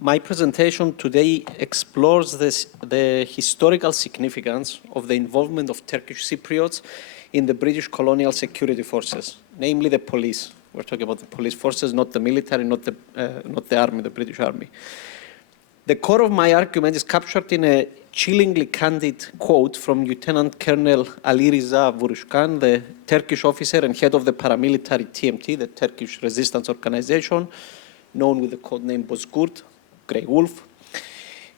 My presentation today explores the historical significance of the involvement of Turkish Cypriots in the British colonial security forces, namely the police. We're talking about the police forces, not the military, not the army, the British army. The core of my argument is captured in a chillingly candid quote from Lieutenant Colonel Ali Riza Vuruşkan, the Turkish officer and head of the paramilitary TMT, the Turkish resistance organization, known with the codename Bozkurt, Grey Wolf.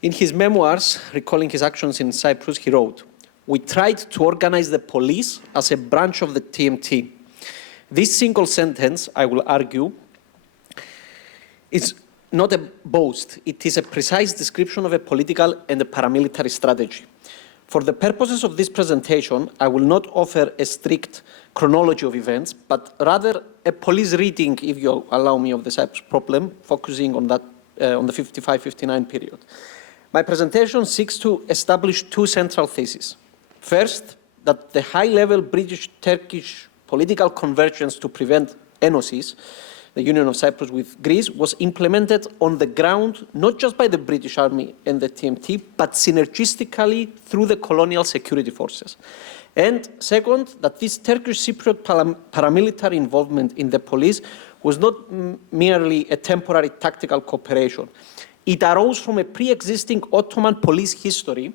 In his memoirs, recalling his actions in Cyprus, he wrote, "We tried to organize the police as a branch of the TMT. This single sentence, I will argue, is not a boast. It is a precise description of a political and a paramilitary strategy. For the purposes of this presentation, I will not offer a strict chronology of events, but rather a police reading, if you allow me, of the Cyprus problem, focusing on that, on the 55-59 period. My presentation seeks to establish two central theses. First, that the high-level British-Turkish political convergence to prevent enosis, the union of Cyprus with Greece, was implemented on the ground, not just by the British Army and the TMT, but synergistically through the colonial security forces. And second, that this Turkish Cypriot paramilitary involvement in the police was not merely a temporary tactical cooperation. It arose from a pre-existing Ottoman police history,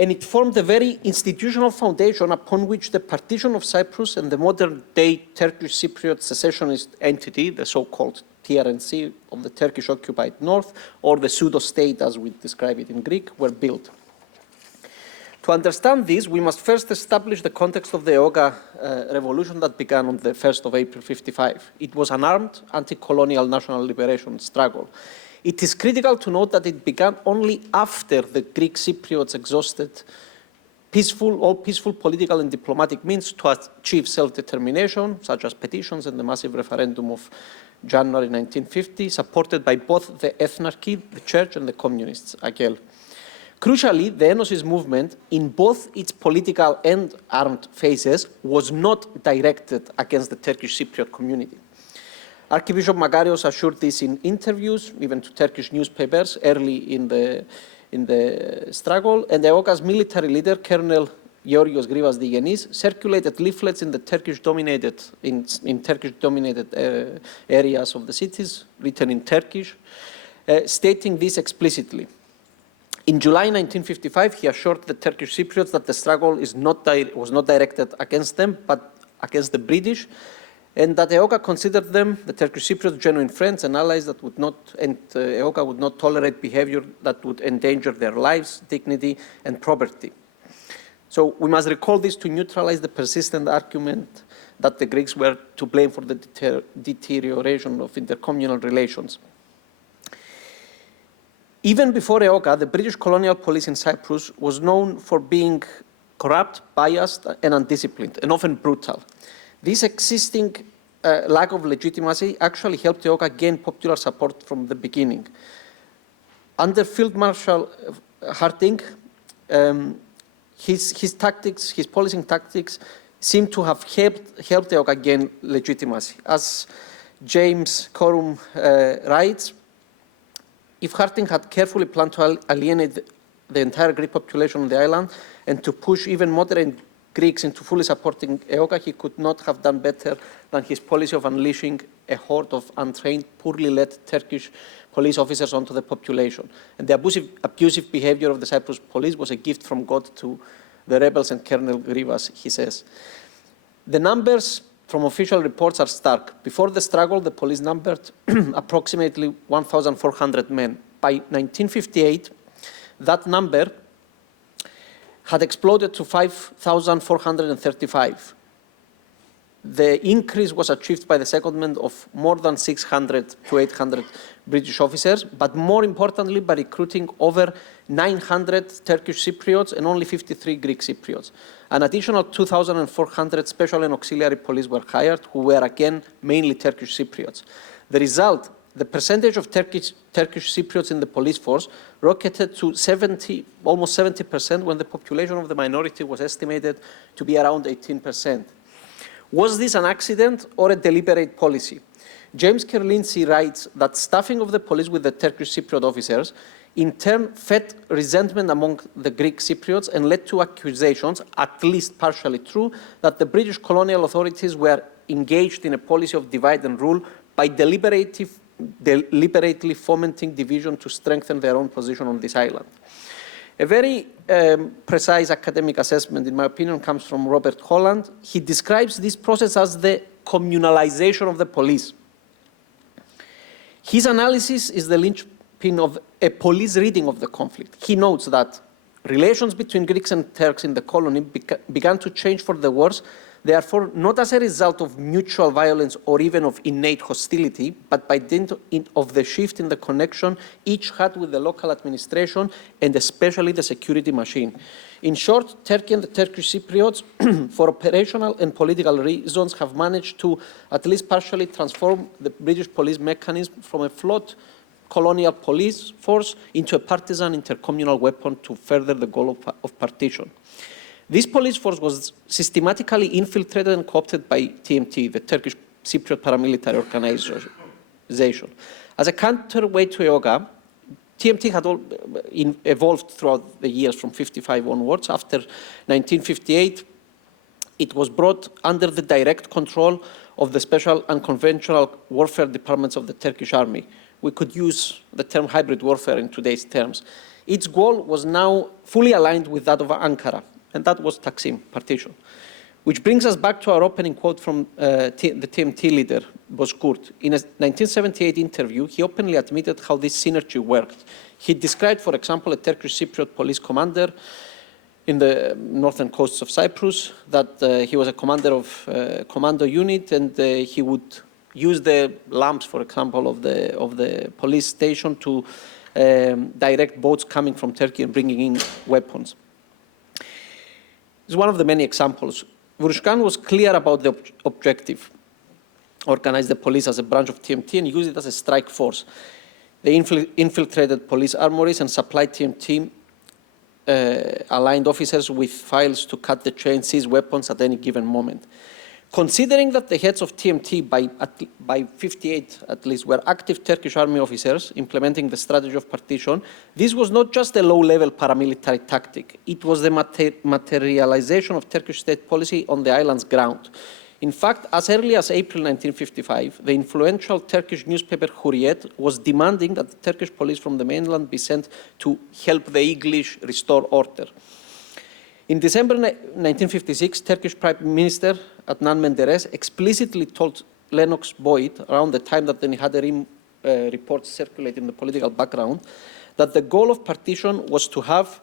and it formed the very institutional foundation upon which the partition of Cyprus and the modern-day Turkish Cypriot secessionist entity, the so-called TRNC of the Turkish-occupied north, or the pseudo-state as we describe it in Greek, were built. To understand this, we must first establish the context of the ΕΟΚΑ revolution that began on the 1st of April 55. It was an armed anti-colonial national liberation struggle. It is critical to note that it began only after the Greek Cypriots exhausted all peaceful political and diplomatic means to achieve self-determination, such as petitions and the massive referendum of January 1950, supported by both the ethnarchy, the church, and the communists, again. Crucially, the Enosis movement, in both its political and armed phases, was not directed against the Turkish Cypriot community. Archbishop Makarios assured this in interviews, even to Turkish newspapers, early in the struggle, and the ΕΟΚΑ's military leader, Colonel Georgios Grivas Digenis, circulated leaflets in the Turkish-dominated areas of the cities, written in Turkish, stating this explicitly. In July 1955, he assured the Turkish Cypriots that the struggle was not directed against them, but against the British, and that ΕΟΚΑ considered them, the Turkish Cypriots, genuine friends and allies that would not, and ΕΟΚΑ would not tolerate behavior that would endanger their lives, dignity, and property. So we must recall this to neutralize the persistent argument that the Greeks were to blame for the deterioration of intercommunal relations. Even before ΕΟΚΑ, the British colonial police in Cyprus was known for being corrupt, biased, and undisciplined, and often brutal. This existing lack of legitimacy actually helped ΕΟΚΑ gain popular support from the beginning. Under Field Marshal Harding, his tactics, his policing tactics, seem to have helped ΕΟΚΑ gain legitimacy. As James Corum writes, if Harding had carefully planned to alienate the entire Greek population on the island and to push even moderate Greeks into fully supporting ΕΟΚΑ, he could not have done better than his policy of unleashing a horde of untrained, poorly led Turkish police officers onto the population. And the abusive behavior of the Cyprus police was a gift from God to the rebels and Colonel Grivas, he says. The numbers from official reports are stark. Before the struggle, the police numbered approximately 1,400 men. By 1958, that number had exploded to 5,435. The increase was achieved by the secondment of more than 600 to 800 British officers, but more importantly by recruiting over 900 Turkish Cypriots and only 53 Greek Cypriots. An additional 2,400 special and auxiliary police were hired, who were again mainly Turkish Cypriots. The result, the percentage of Turkish Cypriots in the police force rocketed to almost 70%, when the population of the minority was estimated to be around 18%. Was this an accident or a deliberate policy? James Kerlinski writes that staffing of the police with the Turkish Cypriot officers in turn fed resentment among the Greek Cypriots and led to accusations, at least partially true, that the British colonial authorities were engaged in a policy of divide and rule by deliberately fomenting division to strengthen their own position on this island. A very precise academic assessment, in my opinion, comes from Robert Holland. He describes this process as the communalization of the police. His analysis is the linchpin of a police reading of the conflict. He notes that relations between Greeks and Turks in the colony began to change for the worse, therefore not as a result of mutual violence or even of innate hostility, but by dint of the shift in the connection each had with the local administration and especially the security machine. In short, Turkey and the Turkish Cypriots, for operational and political reasons, have managed to at least partially transform the British police mechanism from a flawed colonial police force into a partisan intercommunal weapon to further the goal of partition. This police force was systematically infiltrated and co-opted by TMT, the Turkish Cypriot paramilitary organization. As a counterweight to EOKA, TMT had evolved throughout the years from 1955 onwards. After 1958, it was brought under the direct control of the special unconventional warfare departments of the Turkish army. We could use the term hybrid warfare in today's terms. Its goal was now fully aligned with that of Ankara, and that was Taksim, partition. Which brings us back to our opening quote from the TMT leader, Bozkurt. In a 1978 interview, he openly admitted how this synergy worked. He described, for example, a Turkish Cypriot police commander in the northern coasts of Cyprus, that he was a commander of a commando unit, and he would use the lamps, for example, of the police station to direct boats coming from Turkey and bringing in weapons. It's one of the many examples. Vurushkan was clear about the objective: organize the police as a branch of TMT and use it as a strike force. They infiltrated police armories and supplied TMT aligned officers with files to cut the chain, seize weapons at any given moment. Considering that the heads of TMT by 58 at least were active Turkish army officers implementing the strategy of partition, this was not just a low-level paramilitary tactic. It was the materialization of Turkish state policy on the island's ground. In fact, as early as April 1955, the influential Turkish newspaper Hurriyet was demanding that the Turkish police from the mainland be sent to help the English restore order. In December 1956, Turkish Prime Minister Adnan Menderes explicitly told Lennox Boyd, around the time that the Nihaderim reports circulate in the political background, that the goal of partition was to have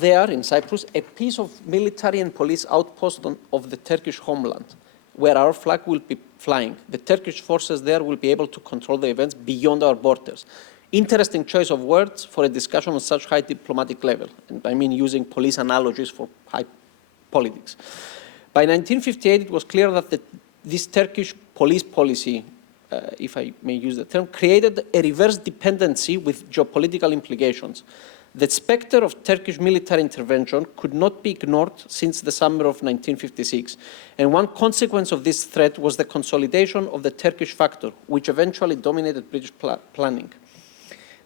there in Cyprus a piece of military and police outpost of the Turkish homeland, where our flag will be flying. The Turkish forces there will be able to control the events beyond our borders. Interesting choice of words for a discussion on such high diplomatic level, and I mean using police analogies for high politics. By 1958, it was clear that this Turkish police policy, if I may use the term, created a reverse dependency with geopolitical implications. The specter of Turkish military intervention could not be ignored since the summer of 1956, and one consequence of this threat was the consolidation of the Turkish factor, which eventually dominated British planning.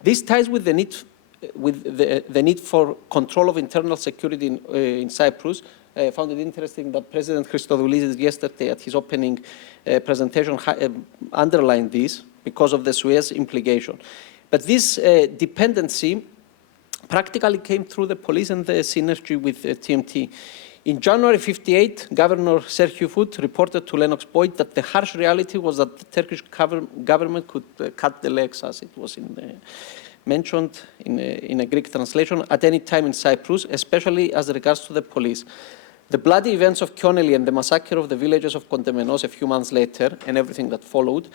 This ties with the need for control of internal security in Cyprus. I found it interesting that President Christodoulidis yesterday at his opening presentation underlined this because of the Suez implication. But this dependency practically came through the police and the synergy with TMT. In January 1958, Governor Serhiu Foot reported to Lennox Boyd that the harsh reality was that the Turkish government could cut the legs, as it was mentioned in a Greek translation, at any time in Cyprus, especially as regards to the police. The bloody events of Kioneli and the massacre of the villages of Kontemenos a few months later, and everything that followed,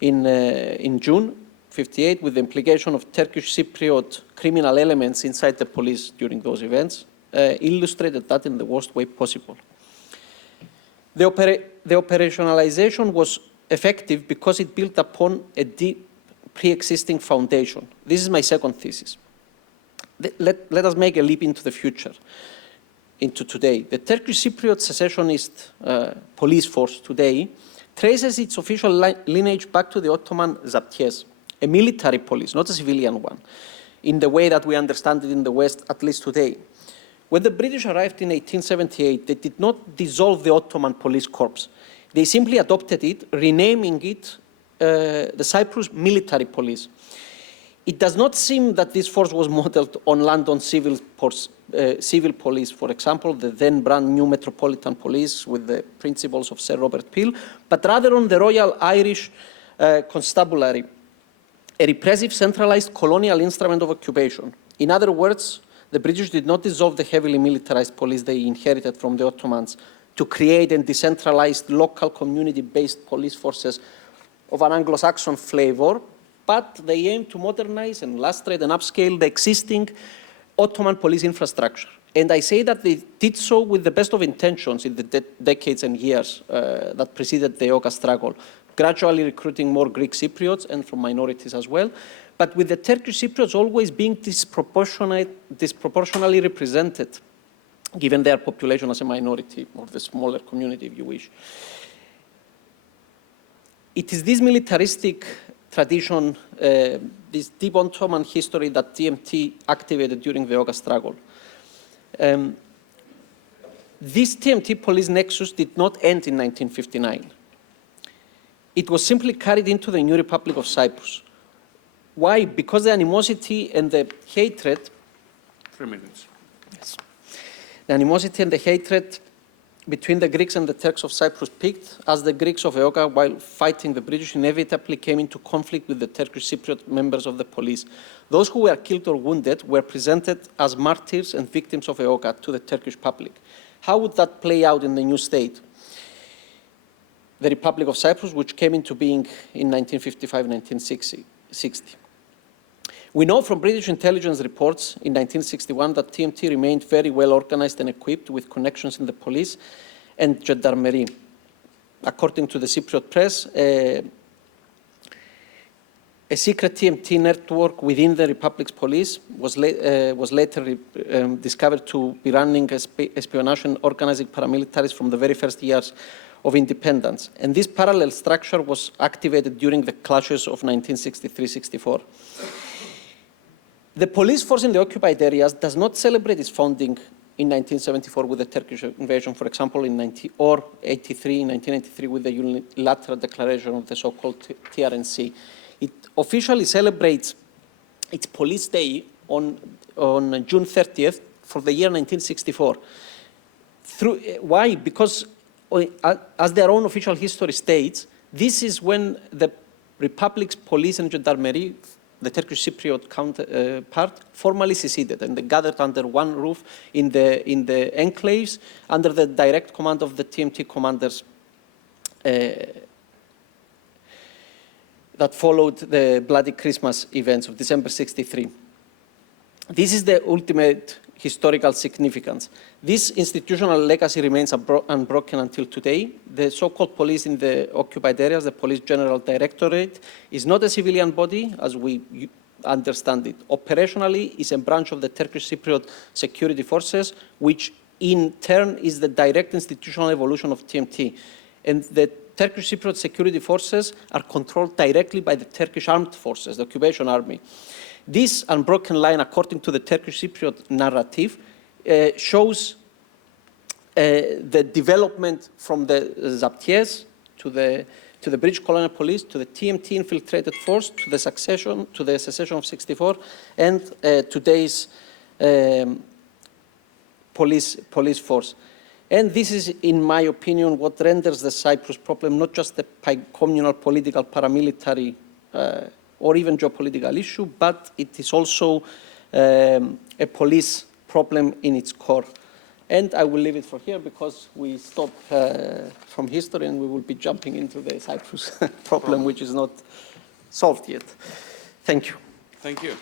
in June 1958, with the implication of Turkish Cypriot criminal elements inside the police during those events, illustrated that in the worst way possible. The operationalization was effective because it built upon a deep pre-existing foundation. This is my second thesis. Let us make a leap into the future, into today. The Turkish Cypriot secessionist police force today traces its official lineage back to the Ottoman zaptijes, a military police, not a civilian one, in the way that we understand it in the West, at least today. When the British arrived in 1878, they did not dissolve the Ottoman police corps. They simply adopted it, renaming it the Cyprus military police. It does not seem that this force was modeled on London civil police, for example, the then brand new Metropolitan Police with the principles of Sir Robert Peel, but rather on the Royal Irish Constabulary, a repressive centralized colonial instrument of occupation. In other words, the British did not dissolve the heavily militarized police they inherited from the Ottomans to create and decentralized local community-based police forces of an Anglo-Saxon flavor, but they aimed to modernize and lustrate and upscale the existing Ottoman police infrastructure. And I say that they did so with the best of intentions in the decades and years that preceded the ΕΟΚΑ struggle, gradually recruiting more Greek Cypriots and from minorities as well, but with the Turkish Cypriots always being disproportionately represented, given their population as a minority, or the smaller community, if you wish. It is this militaristic tradition, this deep Ottoman history that TMT activated during the ΕΟΚΑ struggle. This TMT police nexus did not end in 1959. It was simply carried into the new Republic of Cyprus. Why? Because the animosity and the hatred... 3 minutes. Yes. The animosity and the hatred between the Greeks and the Turks of Cyprus peaked as the Greeks of ΕΟΚΑ, while fighting the British, inevitably came into conflict with the Turkish Cypriot members of the police. Those who were killed or wounded were presented as martyrs and victims of ΕΟΚΑ to the Turkish public. How would that play out in the new state? The Republic of Cyprus, which came into being in 1955-1960. We know from British intelligence reports in 1961 that TMT remained very well organized and equipped with connections in the police and gendarmerie. According to the Cypriot press, a secret TMT network within the Republic's police was later discovered to be running espionage and organizing paramilitaries from the very first years of independence. And this parallel structure was activated during the clashes of 1963-64. The police force in the occupied areas does not celebrate its founding in 1974 with the Turkish invasion, for example, in 1983 with the unilateral declaration of the so-called TRNC. It officially celebrates its police day on June 30th for the year 1964. Why? Because as their own official history states, this is when the Republic's police and gendarmerie, the Turkish Cypriot counterpart, formally seceded and they gathered under one roof in the enclaves under the direct command of the TMT commanders that followed the bloody Christmas events of December 63. This is the ultimate historical significance. This institutional legacy remains unbroken until today. The so-called police in the occupied areas, the Police General Directorate, is not a civilian body as we understand it. Operationally, is a branch of the Turkish Cypriot security forces, which in turn is the direct institutional evolution of TMT. And the Turkish Cypriot security forces are controlled directly by the Turkish armed forces, the occupation army. This unbroken line, according to the Turkish Cypriot narrative, shows the development from the zaptijes to the British colonial police, to the TMT infiltrated force, to the secession of '64, and today's police force. And this is, in my opinion, what renders the Cyprus problem not just a communal political paramilitary or even geopolitical issue, but it is also a police problem in its core. And I will leave it for here because we stop from history and we will be jumping into the Cyprus problem, which is not solved yet. Thank you. Thank you.